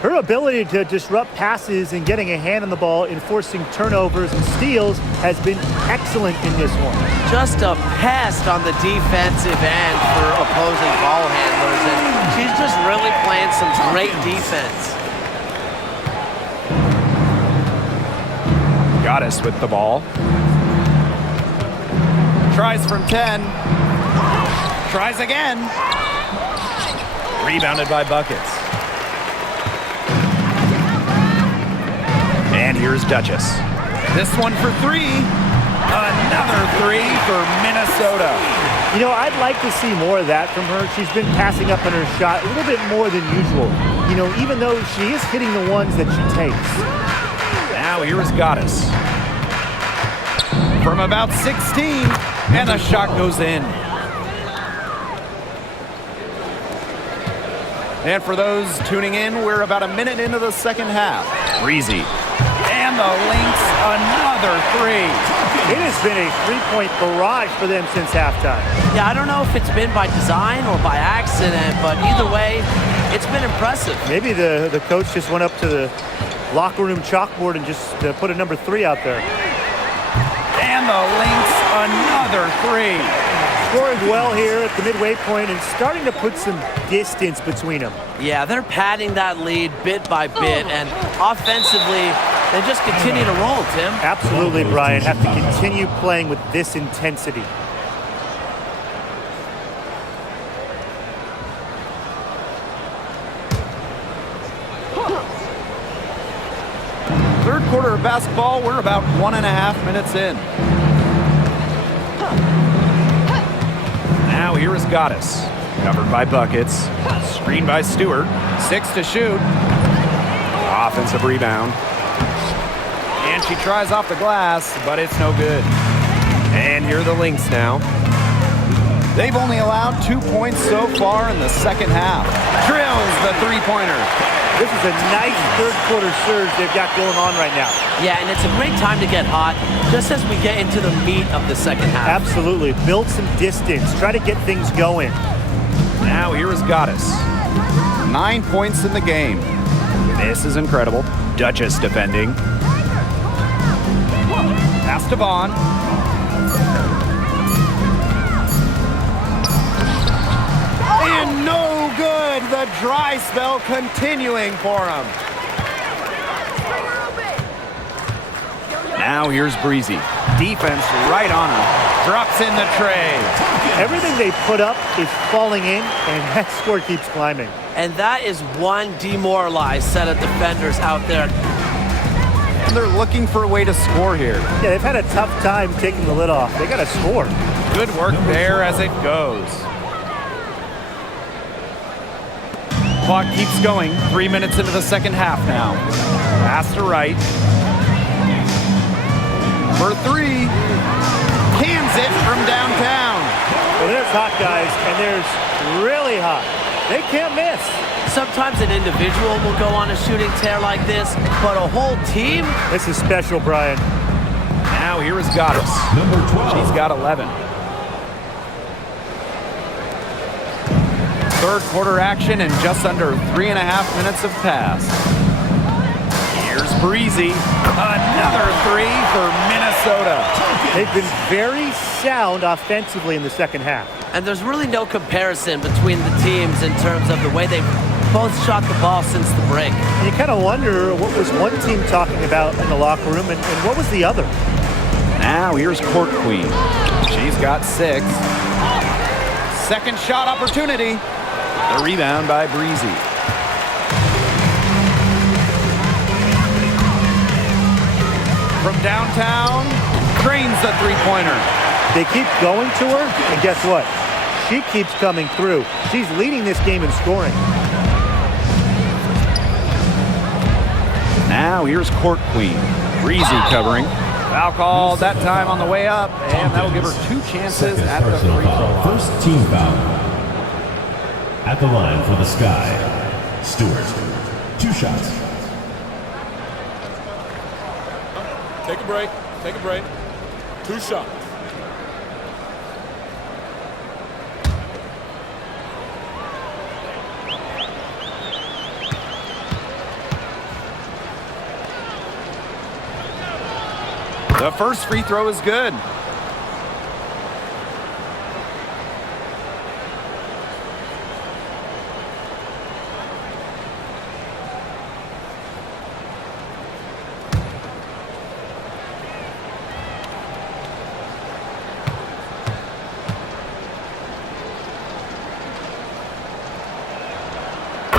Her ability to disrupt passes and getting a hand on the ball, enforcing turnovers and steals has been excellent in this one. Just a pest on the defensive end for opposing ball handlers, and she's just really playing some great defense. Goddess with the ball. Tries from 10. Tries again. Rebounded by Buckets. And here's Duchess. This one for 3. Another 3 for Minnesota. You know, I'd like to see more of that from her. She's been passing up on her shot a little bit more than usual. You know, even though she is hitting the ones that she takes. Now here is Goddess. From about 16, and the shot goes in. And for those tuning in, we're about a minute into the second half. Breezy. And the Lynx, another 3. It has been a three-point barrage for them since halftime. Yeah, I don't know if it's been by design or by accident, but either way, it's been impressive. Maybe the coach just went up to the locker room chalkboard and just put a number 3 out there. And the Lynx, another 3. Scoring well here at the midway point and starting to put some distance between them. Yeah, they're padding that lead bit by bit, and offensively, they just continue to roll, Tim. Absolutely, Brian. Have to continue playing with this intensity. Third quarter of basketball, we're about 1.5 minutes in. Now here is Goddess. Covered by Buckets. Screened by Stewart. 6 to shoot. Offensive rebound. And she tries off the glass, but it's no good. And here are the Lynx now. They've only allowed 2 points so far in the second half. Drills the three-pointer. This is a nice third quarter surge they've got going on right now. Yeah, and it's a great time to get hot, just as we get into the meat of the second half. Absolutely. Build some distance. Try to get things going. Now here is Goddess. 9 points in the game. This is incredible. Duchess defending. Pass to Vaughn. And no good. The dry spell continuing for him. Now here's Breezy. Defense right on her. Drops in the tray. Everything they put up is falling in, and that score keeps climbing. And that is one demoralized set of defenders out there. And they're looking for a way to score here. Yeah, they've had a tough time taking the lid off. They got to score. Good work there as it goes. Clock keeps going. 3 minutes into the second half now. Pass to right. For 3. Cans it from downtown. Well, there's hot guys, and there's really hot. They can't miss. Sometimes an individual will go on a shooting tear like this, but a whole team? This is special, Brian. Now here is Goddess. Number 12. She's got 11. Third quarter action and just under 3.5 minutes have passed. Here's Breezy. Another 3 for Minnesota. They've been very sound offensively in the second half. And there's really no comparison between the teams in terms of the way they've both shot the ball since the break. You kind of wonder what was one team talking about in the locker room and what was the other. Now here's Court Queen. She's got 6. Second shot opportunity. The rebound by Breezy. From downtown, drains the three-pointer. They keep going to her, and guess what? She keeps coming through. She's leading this game in scoring. Now here's Court Queen. Breezy covering. Foul called that time on the way up, and that'll give her 2 chances Second at the personal free throw foul. line. First team foul. At the line for the Sky, Stewart. 2 shots. Take a break. Take a break. 2 shots. The first free throw is good.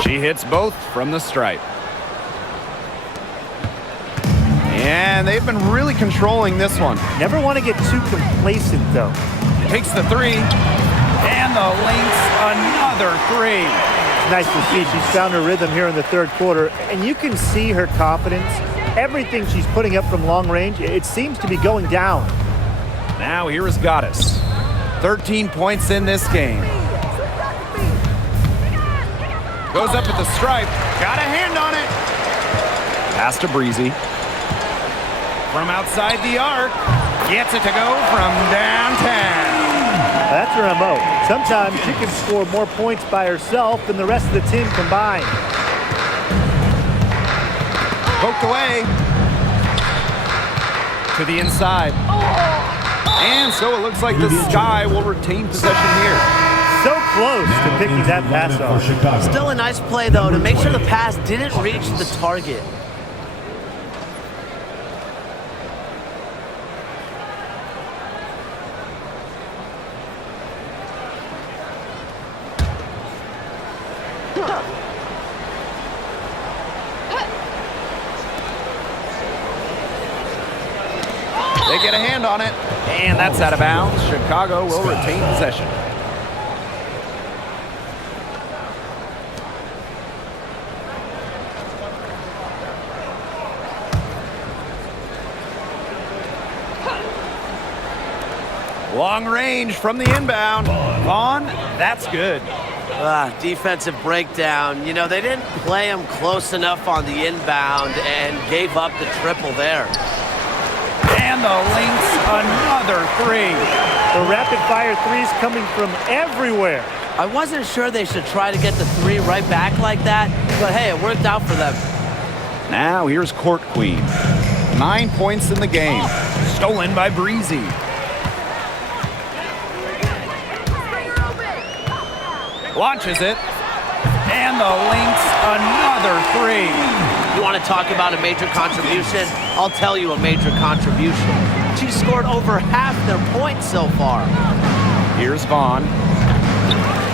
She hits both from the stripe. And they've been really controlling this one. Never want to get too complacent, though. Takes the three. And the Lynx, another three. It's nice to see she's found her rhythm here in the third quarter, and you can see her confidence. Everything she's putting up from long range, it seems to be going down. Now here is Goddess. 13 points in this game. Goes up at the stripe. Got a hand on it. Pass to Breezy. From outside the arc. Gets it to go from downtown. That's her MO. Sometimes she can score more points by herself than the rest of the team combined. Poked away. To the inside. And so it looks like the Sky will retain possession here. So close to picking that pass off. Still a nice play, though, to make sure the pass didn't reach the target. They get a hand on it. And that's out of bounds. Chicago will retain possession. Long range from the inbound. Vaughn, that's good. Defensive breakdown. You know, they didn't play him close enough on the inbound and gave up the triple there. And the Lynx, another three. The rapid-fire threes coming from everywhere. I wasn't sure they should try to get the three right back like that, but hey, it worked out for them. Now here's Court Queen. 9 points in the game. Stolen by Breezy. Launches it. And the Lynx, another three. You want to talk about a major contribution? I'll tell you a major contribution. She scored over half their points so far. Here's Vaughn.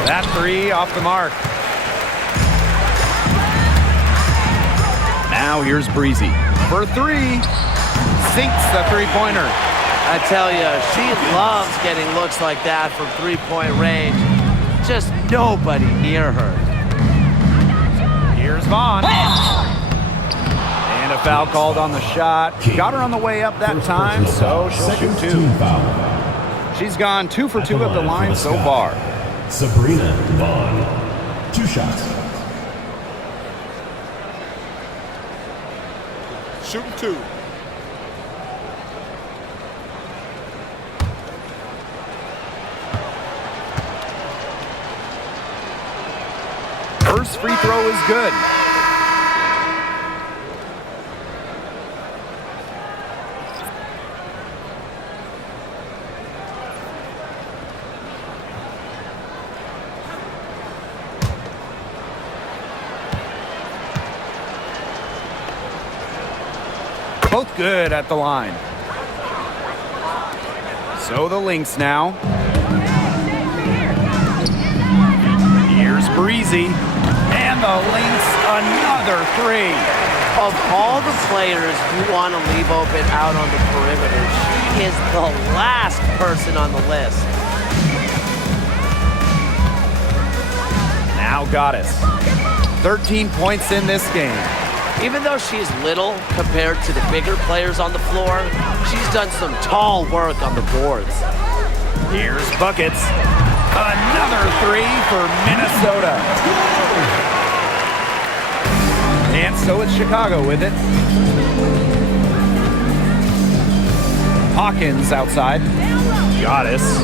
That three off the mark. Now here's Breezy. For three. Sinks the three-pointer. I tell you, she loves getting looks like that from three-point range. Just nobody near her. Here's Vaughn. And a foul called on the shot. Got her on the way up that time, so she'll shoot two. She's gone 2 for 2 at the line so far. Sabrina Vaughn. 2 shots. Shooting two. First free throw is good. Both good at the line. So the Lynx now. Here's Breezy. And the Lynx, another three. Of all the players you want to leave open out on the perimeter, she is the last person on the list. Now Goddess. 13 points in this game. Even though she's little compared to the bigger players on the floor, she's done some tall work on the boards. Here's Buckets. Another three for Minnesota. And so it's Chicago with it. Hawkins outside. Goddess.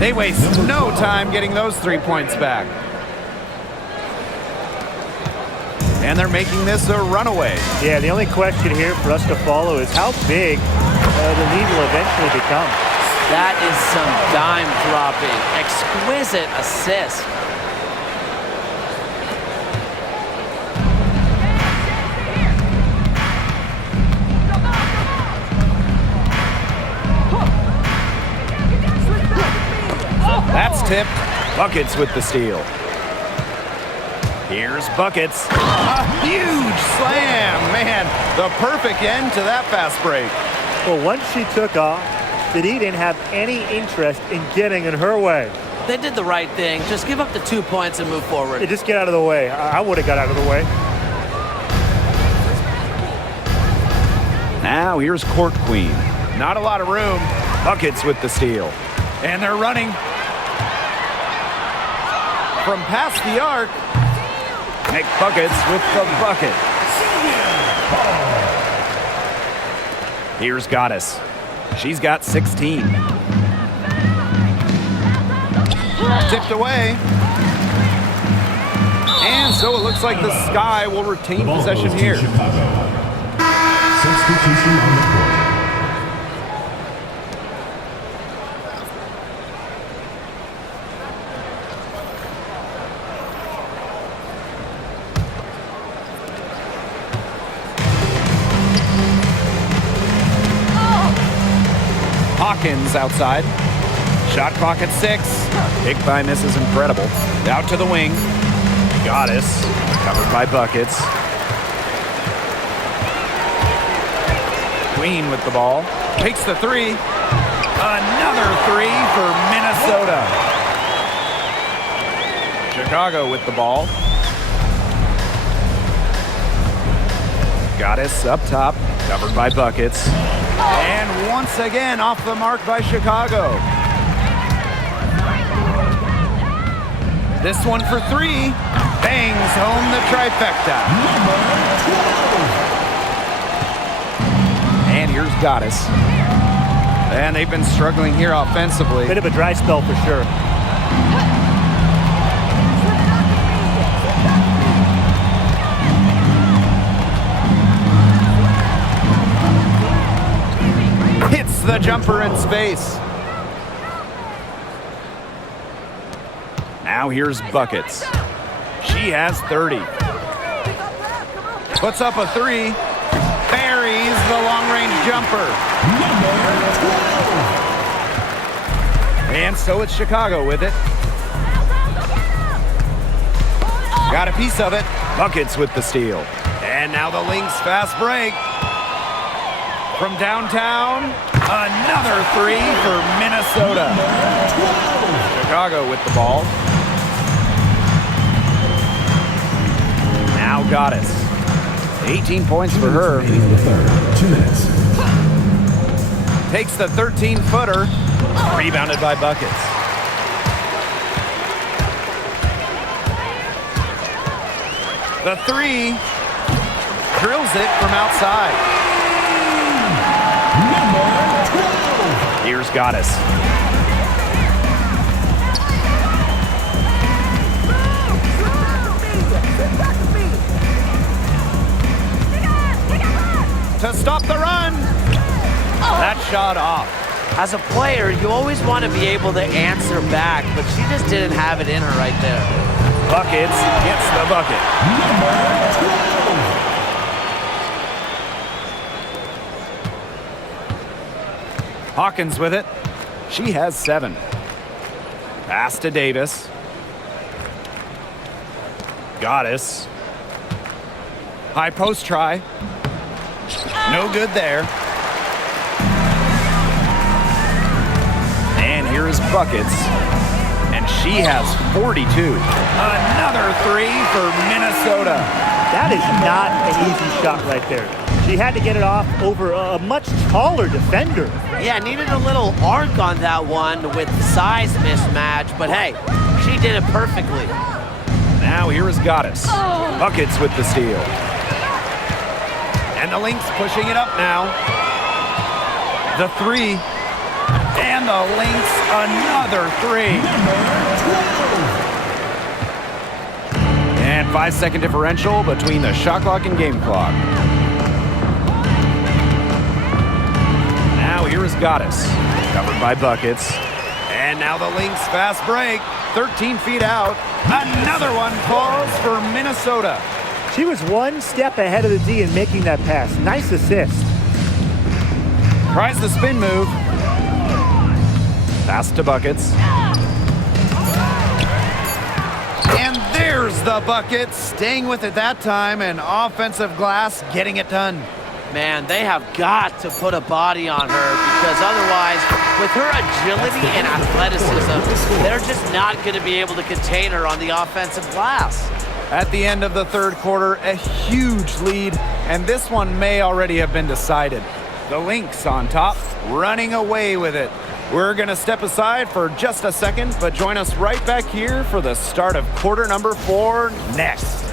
They waste no time getting those 3 points back. And they're making this a runaway. Yeah, the only question here for us to follow is how big the lead will eventually become. That is some dime dropping. Exquisite assist. That's tipped. Buckets with the steal. Here's Buckets. A huge slam. Man, the perfect end to that fast break. Well, once she took off, Stiddy didn't have any interest in getting in her way. They did the right thing. Just give up the 2 points and move forward. Hey, just get out of the way. I would have got out of the way. Now here's Court Queen. Not a lot of room. Buckets with the steal. And they're running. From past the arc, McBuckets with the bucket. Here's Goddess. She's got 16. Tipped away. And so it looks like the Sky will retain The ball possession goes to here. Chicago. Substitution on the court. Hawkins outside. Shot clock at 6. Big by misses incredible. Out to the wing. Goddess. Covered by Buckets. Queen with the ball. Takes the 3. Another 3 for Minnesota. Chicago with the ball. Goddess up top. Covered by Buckets. And once again off the mark by Chicago. This one for 3. Bangs home the trifecta. And here's Goddess. And they've been struggling here offensively. Bit of a dry spell for sure. Hits the jumper in space. Now here's Buckets. She has 30. Puts up a 3. Buries the long-range jumper. And so it's Chicago with it. Got a piece of it. Buckets with the steal. And now the Lynx fast break. From downtown, another 3 for Minnesota. Chicago with the ball. Now Goddess. 18 points for her. Remaining in the third. 2 minutes. Takes the 13-footer. Rebounded by Buckets. The 3. Drills it from outside. Here's Goddess. To stop the run. That shot off. As a player, you always want to be able to answer back, but she just didn't have it in her right there. Buckets gets the bucket. Hawkins with it. She has 7. Pass to Davis. Goddess. High post try. No good there. And here is Buckets. And she has 42. Another 3 for Minnesota. That is not an easy shot right there. She had to get it off over a much taller defender. Yeah, needed a little arc on that one with the size mismatch, but hey, she did it perfectly. Now here is Goddess. Buckets with the steal. And the Lynx pushing it up now. The 3. And the Lynx another 3. And 5-second differential between the shot clock and game clock. Oh, here is Goddess. Covered by Buckets. And now the Lynx fast break. 13 feet out. Another one falls for Minnesota. She was one step ahead of the D in making that pass. Nice assist. Tries the spin move. Pass to Buckets. And there's the bucket. Staying with it that time. And offensive glass getting it done. Man, they have got to put a body on her because otherwise, with her agility and athleticism, they're just not going to be able to contain her on the offensive glass. At the end of the third quarter, a huge lead, and this one may already have been decided. The Lynx on top, running away with it. We're going to step aside for just a second, but join us right back here for the start of quarter number 4 next.